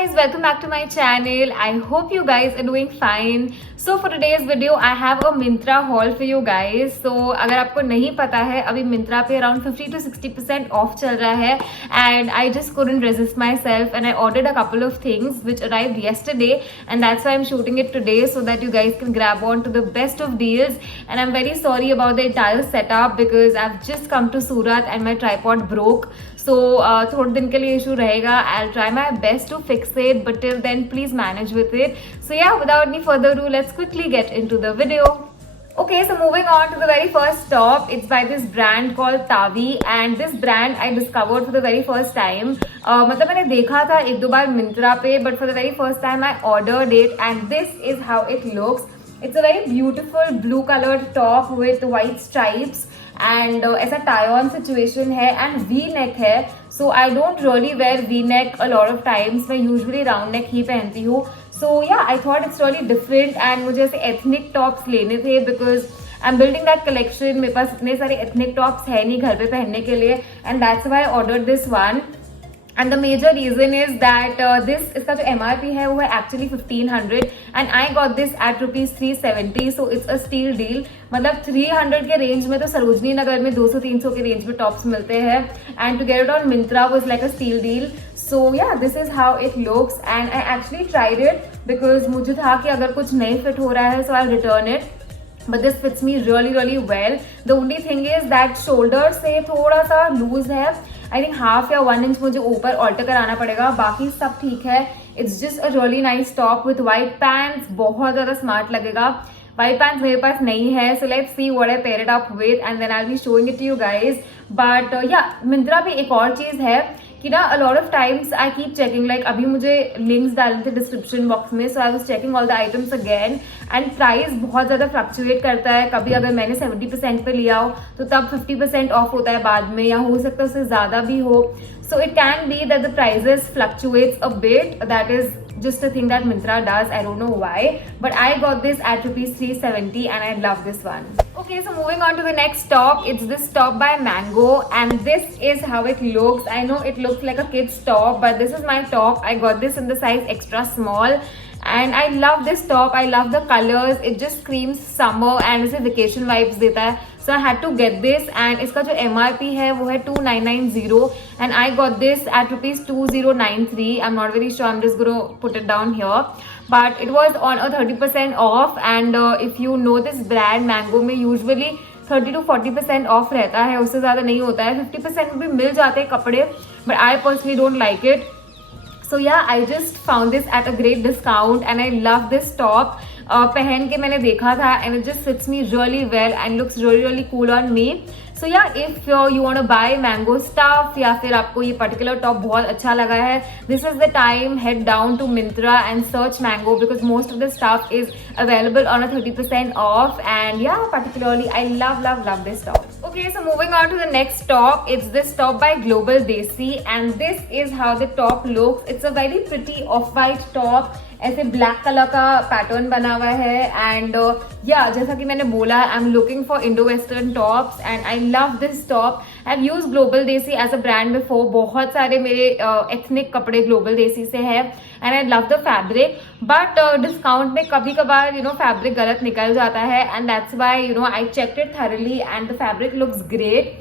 guys, welcome back to my channel. I hope you guys are doing fine. So for today's video I have a Myntra haul for you guys. So अगर आपको नहीं पता है अभी Myntra पे around 50 to 60% off चल रहा है and I just couldn't resist myself and I ordered a couple of things which arrived yesterday and that's why I'm shooting it today so that you guys can grab on to the best of deals. And I'm very sorry about the entire setup because I've just come to Surat and my tripod broke. So थोड़े दिन के लिए issue रहेगा. I'll try my best to fix it, but till then please manage with it. So yeah, without any further ado, let's quickly get into the video. Okay, so moving on to the very first stop, it's by this brand called Tavi and this brand I discovered for the very first time. मतलब मैंने देखा था एक दो बार Myntra पे, but for the very first time I ordered it and this is how it looks. It's a very beautiful blue colored top with white stripes. And ऐसा tie on situation है and V neck है. So I don't really wear V neck a lot of times. मैं usually round neck ही पहनती हूँ. So yeah I thought it's really different and मुझे ऐसे ethnic tops लेने थे because I am building that collection. मेरे पास इतने सारे एथनिक टॉप्स है नहीं घर पे पहनने के लिए and that's why I ordered this one. And the major reason is that इसका जो MRP है वो है actually 1500 and I got this at rupees 370 so it's a steal deal. मतलब 300 के रेंज में तो सरोजनी नगर में 200-300 के रेंज में टॉप्स मिलते हैं and to get it on Myntra was like a steal deal. So yeah, this is how it looks and I actually tried it because मुझे था कि अगर कुछ नहीं फिट हो रहा है so I'll return it. But this fits me really well. The only thing is that shoulder से थोड़ा सा लूज है. आई थिंक हाफ या 1 इंच मुझे ऊपर ऑल्टर कराना पड़ेगा. बाकी सब ठीक है. It's just a really nice top width white pants. बहुत ज्यादा स्मार्ट लगेगा. वाइट पैंट्स मेरे पास नहीं है so let's see what I pair it up with and then I will be showing it to you guys. But yeah Myntra पे एक और चीज है कि ना a lot of times I keep checking like अभी मुझे लिंक्स डालने थे डिस्क्रिप्शन बॉक्स में. So I was checking all the items again and price बहुत ज्यादा फ्लक्चुएट करता है. कभी अगर मैंने 70% पे लिया हो तो तब 50% ऑफ होता है बाद में या हो सकता है उससे ज्यादा भी हो. So it can be that the prices fluctuates a bit. That is just a thing that Myntra does. I don't know why, but I got this at rupees 370 and I love this one. Okay, so moving on to the next top. It's this top by Mango and this is how it looks. I know it looks like a kid's top, but this is my top. I got this in the size extra small. And I love this top. I love the colors. It just screams summer and इसे vacation vibes देता है. So I had to get this and इसका जो MRP है वो है 2990 and I got this at rupees 2093. I'm not very sure. I'm just gonna put it down here. But it was on a 30% off and if you know this brand Mango में usually 30 to 40% of रहता है. उससे ज़्यादा नहीं होता है. 50% भी मिल जाते हैं कपड़े but I personally don't like it. So yeah, I just found this at a great discount and I love this top. पहन के मैंने देखा था and it just fits me really well and looks really cool on me. So yeah, if you want to buy Mango stuff या फिर आपको ये particular top बहुत अच्छा लगा है, this is the time. Head down to Myntra and search Mango because most of the stuff is available on a 30% off and yeah, particularly I love this top. Okay, so moving on to the next top. It's this top by Global Desi and this is how the top looks. It's a very pretty off-white top. ऐसे black colour का pattern बना हुआ है and या जैसा कि मैंने बोला I am looking for Indo western tops and I love this top. I have used global देसी एज अ ब्रांड बिफोर. बहुत सारे मेरे एथनिक कपड़े ग्लोबल देसी से है and I love the fabric but discount में कभी कभार फैब्रिक गलत निकल जाता है and that's why I checked it thoroughly and the fabric looks great.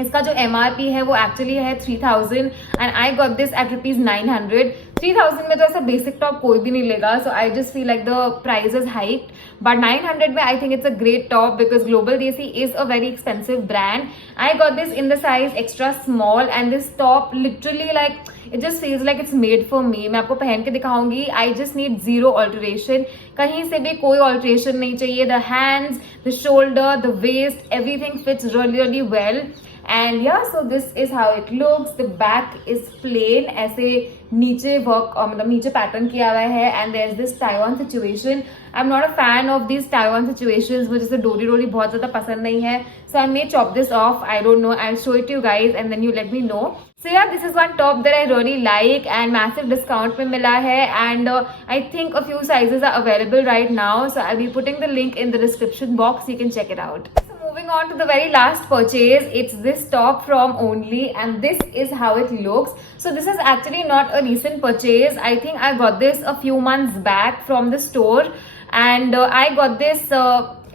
इसका जो MRP है वो एक्चुअली है 3000 and I got this eight rupees 900. 3000 में तो ऐसा बेसिक टॉप कोई भी नहीं लेगा so I just feel like the price is hiked but 900 में I think it's a great top because Global Desi is a very expensive brand. I got this in the size extra small and this top literally like it just feels like it's made for me. मैं आपको पहन के दिखाऊंगी. I just need zero alteration. कहीं से भी कोई alteration नहीं चाहिए. The hands, the shoulder, the waist, everything fits really well. And yeah, so this is how it looks. The back is plain. ऐसे नीचे वर्क मतलब नीचे पैटर्न किया हुआ है and there's this tie-on situation. I'm not a fan of these tie-on situations. मुझे से डोरी बहुत ज्यादा पसंद नहीं है. So I may chop this off. I don't know. I'll show it to you guys and then you let me know. So yeah, this is one top that I really like and massive discount में मिला है and I think a few sizes are available right now. So I'll be putting the link in the description box. You can check it out. Moving moving on to the very last purchase. It's this top from Only, and this is how it looks. So this is actually not a recent purchase. I think I got this a few months back from the store, and I got this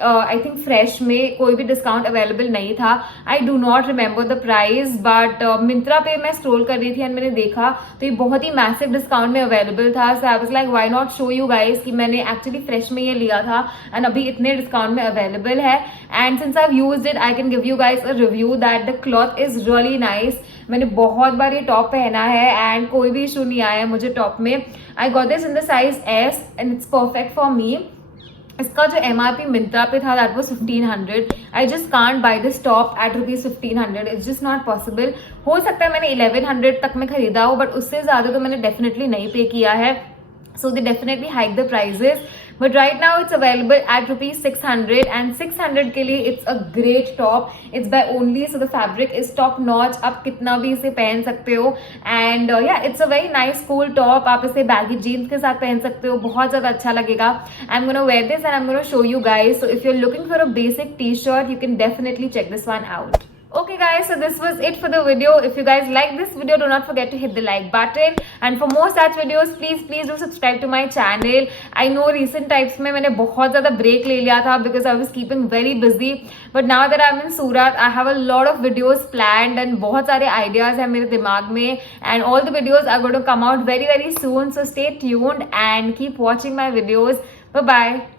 I think fresh में कोई भी discount available नहीं था. I do not remember the price, but Myntra पे मैं scroll कर रही थी एंड मैंने देखा तो ये बहुत ही मैसिव डिस्काउंट में अवेलेबल था. So I was like why not show you guys कि मैंने एक्चुअली फ्रेश में ये लिया था एंड अभी इतने डिस्काउंट में अवेलेबल है. And since I have used it I can give you guys a review that the cloth is really nice. मैंने बहुत बार ये टॉप पहना है एंड कोई भी इशू नहीं आया मुझे टॉप में. I got this in the size S and it's perfect for me. इसका जो MRP मिंत्रा पे था that was 1500. I just can't buy this top at ₹1500. It's just not possible. हो सकता है मैंने 1100 तक में खरीदा हो, बट उससे ज्यादा तो मैंने डेफिनेटली नहीं पे किया है. So they definitely hike the prices, but right now it's available at ₹600, and 600 के लिए it's a great top. It's by Only, so the fabric is top notch. आप कितना भी इसे पहन सकते हो, and yeah, it's a very nice cool top. आप इसे baggy jeans के साथ पहन सकते हो, बहुत ज़्यादा अच्छा लगेगा. I'm gonna wear this and I'm gonna show you guys. So if you're looking for a basic t-shirt, you can definitely check this one out. Okay guys, so this was it for the video. If you guys like this video, do not forget to hit the like button, and for more such videos please do subscribe to my channel. I know recent times में मैंने बहुत ज़्यादा break ले लिया था because I was keeping very busy, but now that I'm in Surat I have a lot of videos planned and बहुत सारे ideas हैं मेरे दिमाग में, and all the videos are going to come out very soon. So stay tuned and keep watching my videos. Bye bye.